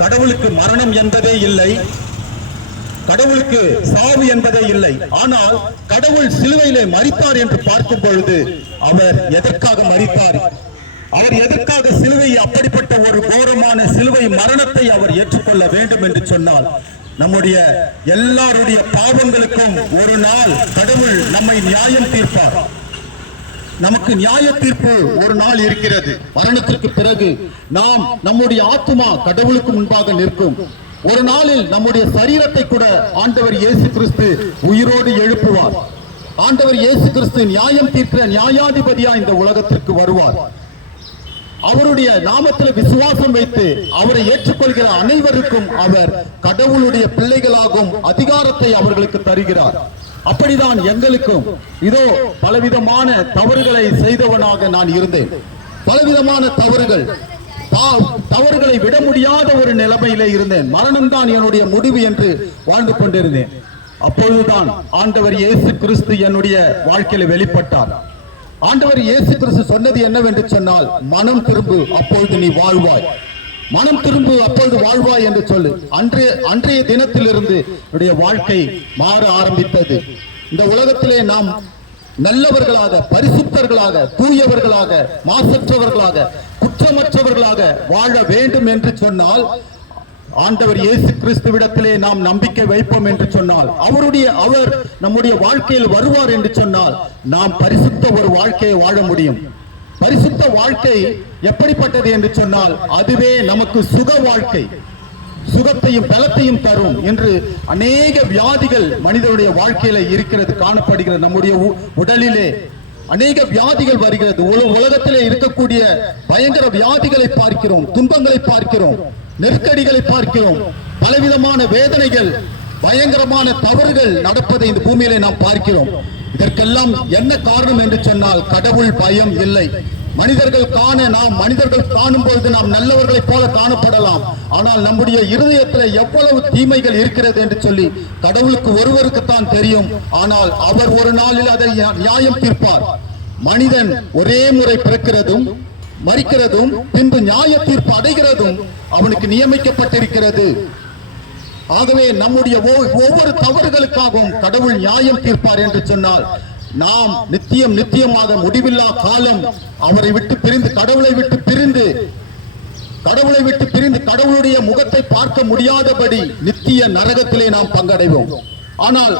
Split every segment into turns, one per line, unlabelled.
கடவுளுக்கு மரணம் என்பதே இல்லை. கடவுளுக்கு சாவு என்பதே இல்லை. ஆனால் கடவுள் சிலுவையிலே மறித்தார் என்று பார்க்கும் பொழுது அவர் எதற்காக மரித்தார்? அவர் எதற்காக சிலுவை அப்படிப்பட்ட ஒரு கோரமான சிலுவை மரணத்தை அவர் ஏற்றுக்கொள்ள வேண்டும் என்று சொன்னால் நம்முடைய எல்லாருடைய பாவங்களுக்கும் ஒரு நாள் கடவுள் நம்மை நியாயம் தீர்ப்பார். நமக்கு நியாய தீர்ப்பு ஒரு நாள் இருக்கிறது. மரணத்திற்கு பிறகு நாம் நம்முடைய ஆத்மா கடவுளுக்கு முன்பாக நிற்கும். ஒரு நாளில் நம்முடைய சரீரத்தை கூட ஆண்டவர் இயேசு கிறிஸ்து உயிரோடு எழுப்புவார். ஆண்டவர் இயேசு கிறிஸ்து நியாயம் தீர்க்கிற நியாயாதிபதியா இந்த உலகத்திற்கு வருவார். அவருடைய நாமத்தில் விசுவாசம் வைத்து அவரை ஏற்றுக்கொள்கிற அனைவருக்கும் அவர் கடவுளுடைய பிள்ளைகளாகும் அதிகாரத்தை அவர்களுக்கு தருகிறார். அப்படிதான் எங்களுக்கும். இதோ பலவிதமான தவறுகளை செய்தவனாக நான் இருந்தேன். பலவிதமான தவறுகள். தா- தவறுகளை விட முடியாத ஒரு நிலைமையிலே இருந்தேன். மரணம் தான் என்னுடைய முடிவு என்று வாழ்ந்து கொண்டிருந்தேன். அப்பொழுதுதான் ஆண்டவர் இயேசு கிறிஸ்து என்னுடைய வாழ்க்கையில வெளிப்பட்டார். ஆண்டவர் இயேசு கிறிஸ்து சொன்னது என்னவென்று சொன்னால் மனம் திரும்பு அப்பொழுது நீ வாழ்வாய். மனம் திரும்பு அப்பொழுது வாழ்வாய் என்று சொல்லு. அன்றைய அன்றைய தினத்திலிருந்து என்னுடைய வாழ்க்கை மாற ஆரம்பித்தது. இந்த உலகத்திலே நாம் நல்லவர்களாக பரிசுத்தர்களாக தூயவர்களாக மாசற்றவர்களாக குற்றமற்றவர்களாக வாழ வேண்டும் என்று சொன்னால் ஆண்டவர் இயேசு கிறிஸ்துவிடத்திலே நாம் நம்பிக்கை வைப்போம் என்று சொன்னால் அவருடைய அவர் நம்முடைய வாழ்க்கையில் வருவார் என்று சொன்னால் நாம் பரிசுத்த ஒரு வாழ்க்கையை வாழ முடியும். பரிசுத்த வாழ்க்கை எப்படிப்பட்டது என்று சொன்னால் அதுவே நமக்கு சுக வாழ்க்கை. சுகத்தையும் பலத்தையும் தரும் என்று அநேக வியாதிகள் மனிதனுடைய வாழ்க்கையில இருக்கிறது காணப்படுகிறது. நம்முடைய உ- உடலிலே அநேக வியாதிகள் வருகிறது. உலகத்திலே இருக்கக்கூடிய பயங்கர வியாதிகளை பார்க்கிறோம் துன்பங்களை பார்க்கிறோம் நெருக்கடிகளை பார்க்கிறோம். பலவிதமான வேதனைகள் பயங்கரமான தவறுகள் நடப்பதை இந்த பூமியிலே நாம் பார்க்கிறோம். இதற்கெல்லாம் என்ன காரணம் என்று சொன்னால் கடவுள் பயம் இல்லை. மனிதர்கள் காண நாம் மனிதர்கள் காணும் பொழுது நாம் நல்லவர்களைப் போல காணப்படலாம். ஆனால் நம்முடைய இருதயத்தில் எவ்வளவு தீமைகள் இருக்கிறது என்று சொல்லி கடவுளுக்கு ஒருவருக்குத்தான் தெரியும். ஆனால் அவர் ஒரு நாளில் அதை நியாயம் தீர்ப்பார். மனிதன் ஒரே முறை பிறக்கிறதும் மறிக்கிறதும் பின்பு நியாய தீர்ப்பு அடைகிறதும் அவனுக்கு நியமிக்கப்பட்டிருக்கிறது. ஆகவே நம்முடைய ஒவ்வொரு தவறுகளுக்காகவும் கடவுள் நியாயம் தீர்ப்பார் என்று சொன்னால் நாம் நித்தியம் நித்தியமாக முடிவில்லா காலம் அவரை விட்டு பிரிந்து கடவுளை விட்டு பிரிந்து கடவுளை விட்டு பிரிந்து கடவுளுடைய முகத்தை பார்க்க முடியாதபடி நித்திய நரகத்திலே நாம் பங்கடைவோம். ஆனால்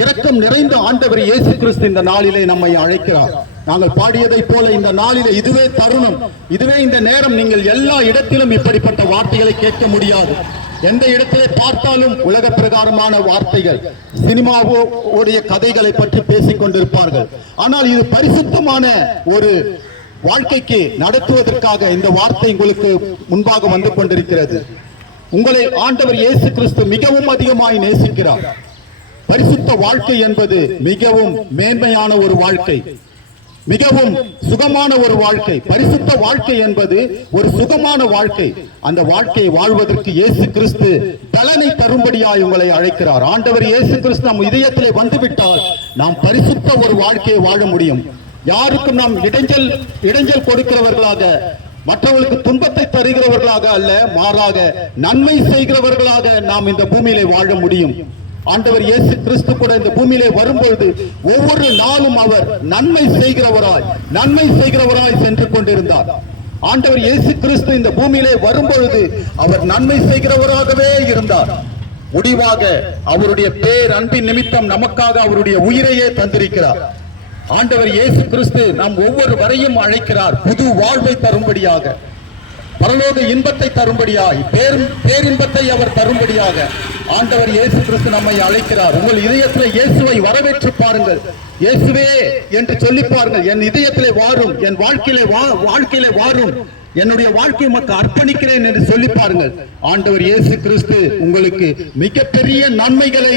இரக்கம் நிறைந்த ஆண்டவர் இயேசு கிறிஸ்து இந்த நாளிலே நம்மை அழைக்கிறார். நாங்கள் பாடியதைப் போல இந்த நாளிலே இதுவே தருணம். இதுவே இந்த நேரம் நீங்கள் எல்லா இடத்திலும் இப்படிப்பட்ட வார்த்தைகளை கேட்க முடியாது. எந்த இடத்திலே பார்த்தாலும் உலக பிரகாரமான வார்த்தைகள் சினிமாவோ உடைய கதைகளை பற்றி பேசிக் கொண்டிருப்பார்கள். ஆனால் இது பரிசுத்தமான ஒரு வாழ்க்கைக்கு நடத்துவதற்காக இந்த வார்த்தை உங்களுக்கு முன்பாக வந்து கொண்டிருக்கிறது. உங்களை ஆண்டவர் இயேசு கிறிஸ்து மிகவும் அதிகமாய் நேசிக்கிறார். பரிசுத்த வாழ்க்கை என்பது மிகவும் மேன்மையான ஒரு வாழ்க்கை. மிகவும் சுகமான ஒரு வாழ்க்கை. பரிசுத்த வாழ்க்கை என்பது ஒரு சுகமான வாழ்க்கை. அந்த வாழ்க்கையை வாழ்வதற்கு இயேசு கிறிஸ்து பலனை தரும்படியாய் உங்களை அழைக்கிறார். ஆண்டவர் இயேசு கிறிஸ்து நம் இதயத்திலே வந்துவிட்டால் நாம் பரிசுத்த ஒரு வாழ்க்கையை வாழ முடியும். யாருக்கும் நாம் இடைஞ்சல் இடைஞ்சல் கொடுக்கிறவர்களாக மற்றவர்களுக்கு துன்பத்தை தருகிறவர்களாக அல்ல மாறாக நன்மை செய்கிறவர்களாக நாம் இந்த பூமியிலே வாழ முடியும். ஆண்டவர் இயேசு கிறிஸ்து கூட இந்த பூமியிலே வரும்பொழுது ஒவ்வொரு நாளும் அவர் நன்மை செய்கிறவராய் நன்மை செய்கிறவராய் சென்று கொண்டிருந்தார். ஆண்டவர் இயேசு கிறிஸ்து இந்த பூமியிலே வரும்பொழுது அவர் நன்மை செய்கிறவராகவே இருந்தார். முடிவாக அவருடைய பேர் அன்பின் நிமித்தம் நமக்காக அவருடைய உயிரையே தந்திருக்கிறார். ஆண்டவர் இயேசு கிறிஸ்து நாம் ஒவ்வொரு வரையும் அழைக்கிறார் புது வாழ்வை தரும்படியாக. பரலோக இன்பத்தை தரும்படியாய் பேரும் பேரின்பத்தை அவர் தரும்படியாக ஆண்டவர் இயேசு கிறிஸ்து நம்மை அழைக்கிறார். உங்கள் இதயத்தில் இயேசுவை வரவேற்று பாருங்கள். இயேசுவே என்று சொல்லி பாருங்கள். என் இதயத்திலே வாரும் என் வாழ்க்கையிலே வா வாழ்க்கையிலே வாரும். என்னுடைய வாழ்க்கை உமக்கு அர்ப்பணிக்கிறேன் என்று சொல்லி பாருங்கள். ஆண்டவர் இயேசு கிறிஸ்து உங்களுக்கு மிகப்பெரிய நன்மைகளை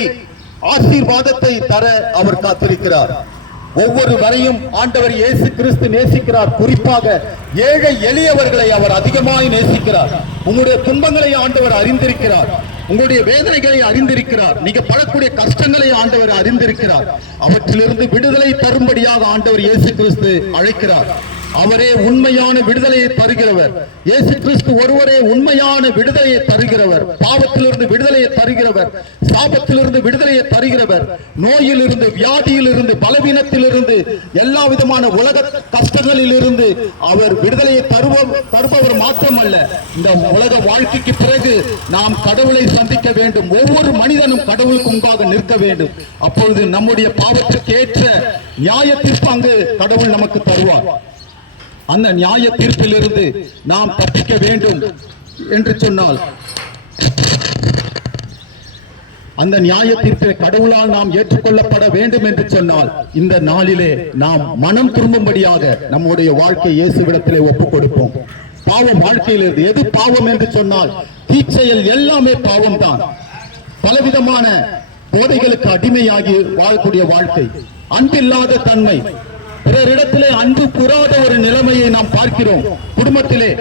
ஆசீர்வாதத்தை தர அவர் காத்திருக்கிறார். ஒவ்வொரு வரையும் ஆண்டவர் இயேசு கிறிஸ்து நேசிக்கிறார். குறிப்பாக ஏழை எளியவர்களை அவர் அதிகமாய் நேசிக்கிறார். உங்களுடைய துன்பங்களை ஆண்டவர் அறிந்திருக்கிறார். உங்களுடைய வேதனைகளை அறிந்திருக்கிறார். நீங்க படக்கூடிய கஷ்டங்களை ஆண்டவர் அறிந்திருக்கிறார். அவற்றிலிருந்து விடுதலை தரும்படியாக ஆண்டவர் இயேசு கிறிஸ்து அழைக்கிறார். அவரே உண்மையான விடுதலையை தருகிறவர். இயேசு கிறிஸ்து ஒருவரே உண்மையான விடுதலையை தருகிறவர். பாவத்திலிருந்து விடுதலையை தருகிறவர். சாபத்திலிருந்து விடுதலையை தருகிறவர். நோயிலிருந்து வியாதியிலிருந்து பலவீனத்திலிருந்து எல்லா விதமான உலக கஷ்டங்களிலிருந்து அவர் விடுதலையை தருவ தருபவர் மாத்திரமல்ல. இந்த உலக வாழ்க்கைக்கு பிறகு நாம் கடவுளை சந்திக்க வேண்டும். ஒவ்வொரு மனிதனும் கடவுளுக்கு முன்பாக நிற்க வேண்டும். அப்பொழுது நம்முடைய பாவத்திற்கு ஏற்ற நியாய அங்கு கடவுள் நமக்கு தருவார். அந்த நியாய தீர்ப்பிலிருந்து நாம் தப்பிக்க வேண்டும் என்று சொன்னால் அந்த நியாய தீர்ப்பை கடவுளால் நாம் ஏற்றுக்கொள்ளப்பட வேண்டும் என்று சொன்னால் இந்த நாளிலே நாம் மனம் திரும்பும்படியாக நம்முடைய வாழ்க்கை இயேசுவிடத்திலே ஒப்புக் கொடுப்போம் பாவம் வாழ்க்கையிலிருந்து எது பாவம் என்று சொன்னால் தீச்செயல் எல்லாமே பாவம் தான் பலவிதமான போதைகளுக்கு அடிமையாகி வாழக்கூடிய வாழ்க்கை அன்பில்லாத தன்மை பிறரிடத்திலே அன்பு கூறாத ஒரு நிலைமையை நாம் பார்க்கிறோம். குடும்பத்திலே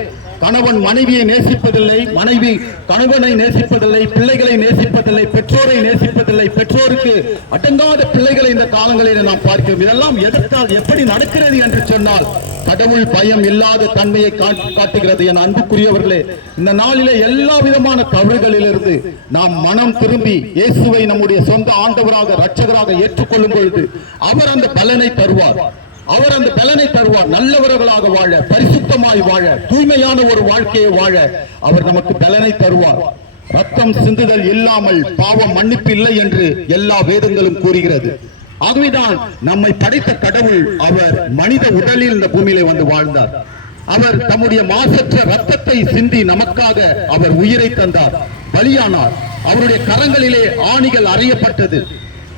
கணவன் மனைவியை நேசிப்பதில்லை மனைவி கணவனை நேசிப்பதில்லை பிள்ளைகளை நேசிப்பதில்லை பெற்றோரை நேசிப்பதில்லை பெற்றோருக்கு அடங்காத பிள்ளைகளை இந்த காலங்களில் நாம் பார்க்கிறோம். இதெல்லாம் எதற்காக எப்படி நடக்கிறது என்று சொன்னால் கடவுள் பயம் இல்லாத தன்மையை காட்டுகிறது. என் அன்புக்குரியவர்களே இந்த நாளிலே எல்லா விதமான தவறுகளிலிருந்து நாம் மனம் திரும்பி இயேசுவை நம்முடைய சொந்த ஆண்டவராக இரட்சகராக ஏற்றுக்கொள்ளும் பொழுது அவர் அந்த பலனை தருவார். அவர் அந்த பலனை தருவார். நல்லவர்களாக வாழ பரிசுத்தமாய் வாழ தூய்மையான ஒரு வாழ்க்கையை வாழ அவர் நமக்கு பலனை தருவார். ரத்தம் சிந்துதல் இல்லாமல் பாவம் மன்னிப்பு இல்லை என்று எல்லா வேதங்களும் கூறுகிறது. ஆகவேதான் நம்மை படைத்த கடவுள் அவர் மனித உடலில் இந்த பூமியில வந்து வாழ்ந்தார். அவர் தம்முடைய மாசற்ற ரத்தத்தை சிந்தி நமக்காக அவர் உயிரை தந்தார். பலியானார். அவருடைய கரங்களிலே ஆணிகள் அறியப்பட்டது.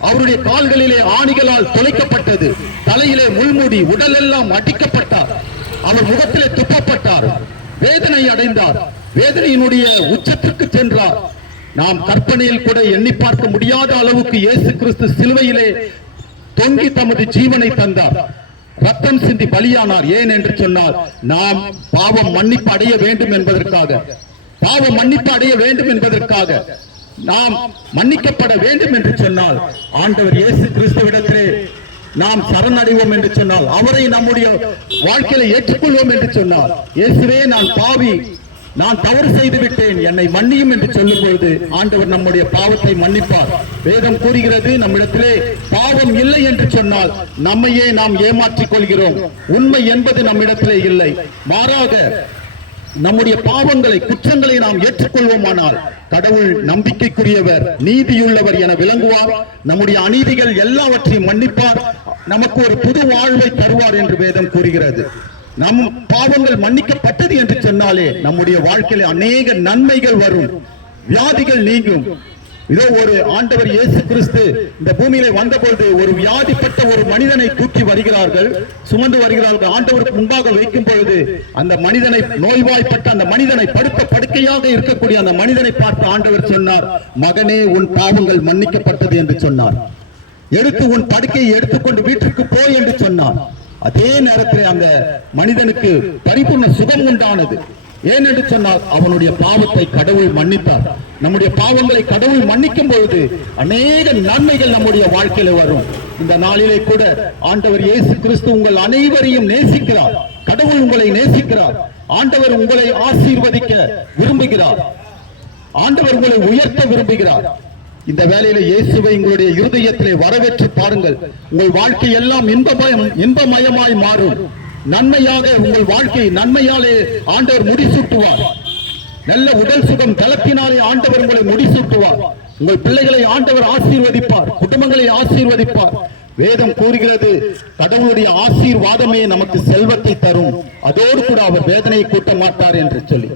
அவருடைய கால்களிலே ஆணிகளால் துளைக்கப்பட்டது தலையிலே முள்முடி உடலெல்லாம் அடிக்கப்பட்டார். அவர் முகத்திலே துப்பப்பட்டார். வேதனை அடைந்தார். வேதனையினுடைய உச்சத்திற்கு சென்றார். நாம் கற்பனையில் கூட எண்ணி பார்க்க முடியாத அளவுக்கு இயேசு கிறிஸ்து சிலுவையிலே தொங்கி தமது ஜீவனை தந்தார். ரத்தம் சிந்தி பலியானார். ஏன் என்று சொன்னால் நாம் பாவம் மன்னிப்பு அடைய வேண்டும் என்பதற்காக. பாவம் மன்னிப்பு அடைய வேண்டும் என்பதற்காக. நாம் மன்னிக்கப்பட வேண்டும் என்று சொன்னால் ஆண்டவர் இயேசு கிறிஸ்துவிடத்திலே நாம் சரணடைவோம் என்று சொன்னால் அவரை நம்முடைய வாழ்க்கையில ஏற்றுக்கொள்வோம் என்று சொன்னால் இயேசுவே நான் பாவி. நான் தவறு செய்து விட்டேன். என்னை மன்னியும் என்று சொல்லும் பொழுது ஆண்டவர் நம்முடைய பாவத்தை மன்னிப்பார். வேதம் கூறுகிறது நம்மிடத்திலே பாவம் இல்லை என்று சொன்னால் நம்மையே நாம் ஏமாற்றிக் கொள்கிறோம். உண்மை என்பது நம்மிடத்திலே இல்லை. மாறாக நம்முடைய பாவங்களை குற்றங்களை நாம் ஏற்றுக்கொள்வோமானால் கடவுள் நம்பிக்கைக்குரியவர் நீதியுள்ளவர் என விளங்குவார். நம்முடைய அநீதிகள் எல்லாவற்றையும் மன்னிப்பார். நமக்கு ஒரு புது வாழ்வை தருவார் என்று வேதம் கூறுகிறது. நம் பாவங்கள் மன்னிக்கப்பட்டது என்று சொன்னாலே நம்முடைய வாழ்க்கையில் அநேக நன்மைகள் வரும். வியாதிகள் நீங்கும். இதோ ஒரு ஆண்டவர் இயேசு கிறிஸ்து இந்த பூமியிலே வந்தபொழுது ஒரு வியாதிப்பட்ட ஒரு மனிதனை தூக்கி வருகிறார்கள் சுமந்து வருகிறார்கள். ஆண்டவருக்கு முன்பாக வைக்கும் பொழுது அந்த மனிதனை நோய்வாய்ப்பட்ட அந்த மனிதனை படுத்த படுக்கையாக இருக்கக்கூடிய அந்த மனிதனை பார்த்து ஆண்டவர் சொன்னார் மகனே உன் பாவங்கள் மன்னிக்கப்பட்டது என்று சொன்னார். எடுத்து உன் படுக்கையை எடுத்துக்கொண்டு வீட்டிற்கு போய் என்று சொன்னார். அதே நேரத்தில் அந்த மனிதனுக்கு பரிபூர்ண சுகம் உண்டானது. ஏன் என்று சொன்னால் அவனுடைய பாவத்தை கடவுள் மன்னித்தார் நம்முடைய பாவங்களை கடவுள் மன்னிக்கும் பொழுது அநேக நன்மைகள் நம்முடைய வாழ்க்கையில வரும். இந்த நாளிலே கூட ஆண்டவர் இயேசு கிறிஸ்து உங்கள் அனைவரையும் நேசிக்கிறார். கடவுள் உங்களை நேசிக்கிறார். ஆண்டவர் உங்களை ஆசீர்வதிக்க விரும்புகிறார். ஆண்டவர் உங்களை உயர்த்த விரும்புகிறார். இந்த வேலையில இயேசுவை உங்களுடைய இருதயத்திலே வரவேற்று பாருங்கள். உங்கள் வாழ்க்கை எல்லாம் இன்பமயம் இன்பமயமாய் மாறும். நன்மையாக உங்கள் வாழ்க்கை நன்மையாலே ஆண்டவர் முடிசூட்டுவார். நல்ல உடல் சுகம் தளத்தினாலே ஆண்டவர் உங்களை முடிசூட்டுவார். உங்கள் பிள்ளைகளை ஆண்டவர் ஆசீர்வதிப்பார் குடும்பங்களை ஆசீர்வதிப்பார். வேதம் கூறுகிறது கடவுளுடைய ஆசீர்வாதமே நமக்கு செல்வத்தை தரும். அதோடு கூட அவர் வேதனையை கூட்ட மாட்டார் என்று சொல்லி.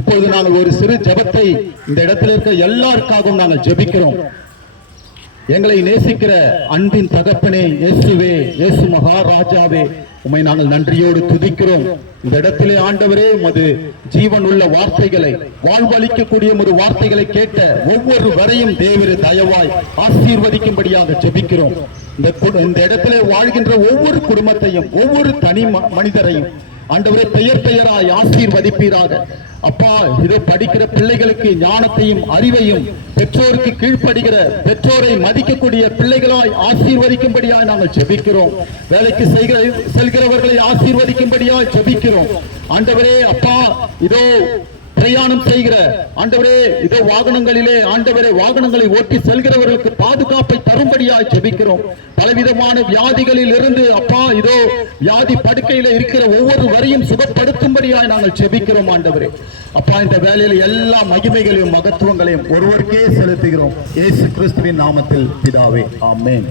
இப்போது நாங்கள் ஒரு சிறு ஜெபத்தை இந்த இடத்தில் இருக்க எல்லாருக்காகவும் நாங்கள் ஜெபிக்கிறோம். எங்களை நேசிக்கிற அன்பின் தகப்பனே இயேசுவே இயேசு மகாராஜாவே உமை நாங்கள் நன்றியோடு துதிக்கிறோம். இந்த இடத்திலே ஆண்டவரே உமது ஜீவன் உள்ள வார்த்தைகளை வாழ்வளிக்கக்கூடிய ஒரு வார்த்தைகளை கேட்ட ஒவ்வொரு வரையும் தேவரு தயவாய் ஆசீர்வதிக்கும்படியாக ஜெபிக்கிறோம். இந்த இந்த இடத்திலே வாழ்கின்ற ஒவ்வொரு குடும்பத்தையும் ஒவ்வொரு தனி ம- மனிதரையும் ஆண்டவரே பெயர் பெயராய் ஆசீர்வதிப்பீராக. அப்பா இதோ படிக்கிற பிள்ளைகளுக்கு ஞானத்தையும் அறிவையும் பெற்றோருக்கு கீழ்ப்படுகிற பெற்றோரை மதிக்கக்கூடிய பிள்ளைகளாய் ஆசீர்வதிக்கும்படியாய் நாங்கள் ஜெபிக்கிறோம். வேலைக்கு செய்கிற செல்கிறவர்களை ஆசீர்வதிக்கும்படியாய் ஜெபிக்கிறோம். ஆண்டவரே அப்பா இதோ பிரயாணம் செய்கிற ஆண்டவரே இதோ வாகனங்களிலே ஆண்டவரே வாகனங்களை ஓட்டி செல்கிறவர்களுக்கு பாதுகாப்பை தரும்படியாய் ஜெபிக்கிறோம். பலவிதமான வியாதிகளில் இருந்து அப்பா இதோ வியாதி படுக்கையில இருக்கிற ஒவ்வொரு வரையும் சுகப்படுத்தும்படியாய் நாங்கள் ஜெபிக்கிறோம் ஆண்டவரே. அப்பா இந்த வேலையில் எல்லா மகிமைகளையும் மகத்துவங்களையும் ஒருவருக்கே செலுத்துகிறோம். ஏசு கிறிஸ்துவின் நாமத்தில் பிதாவே ஆமேன்.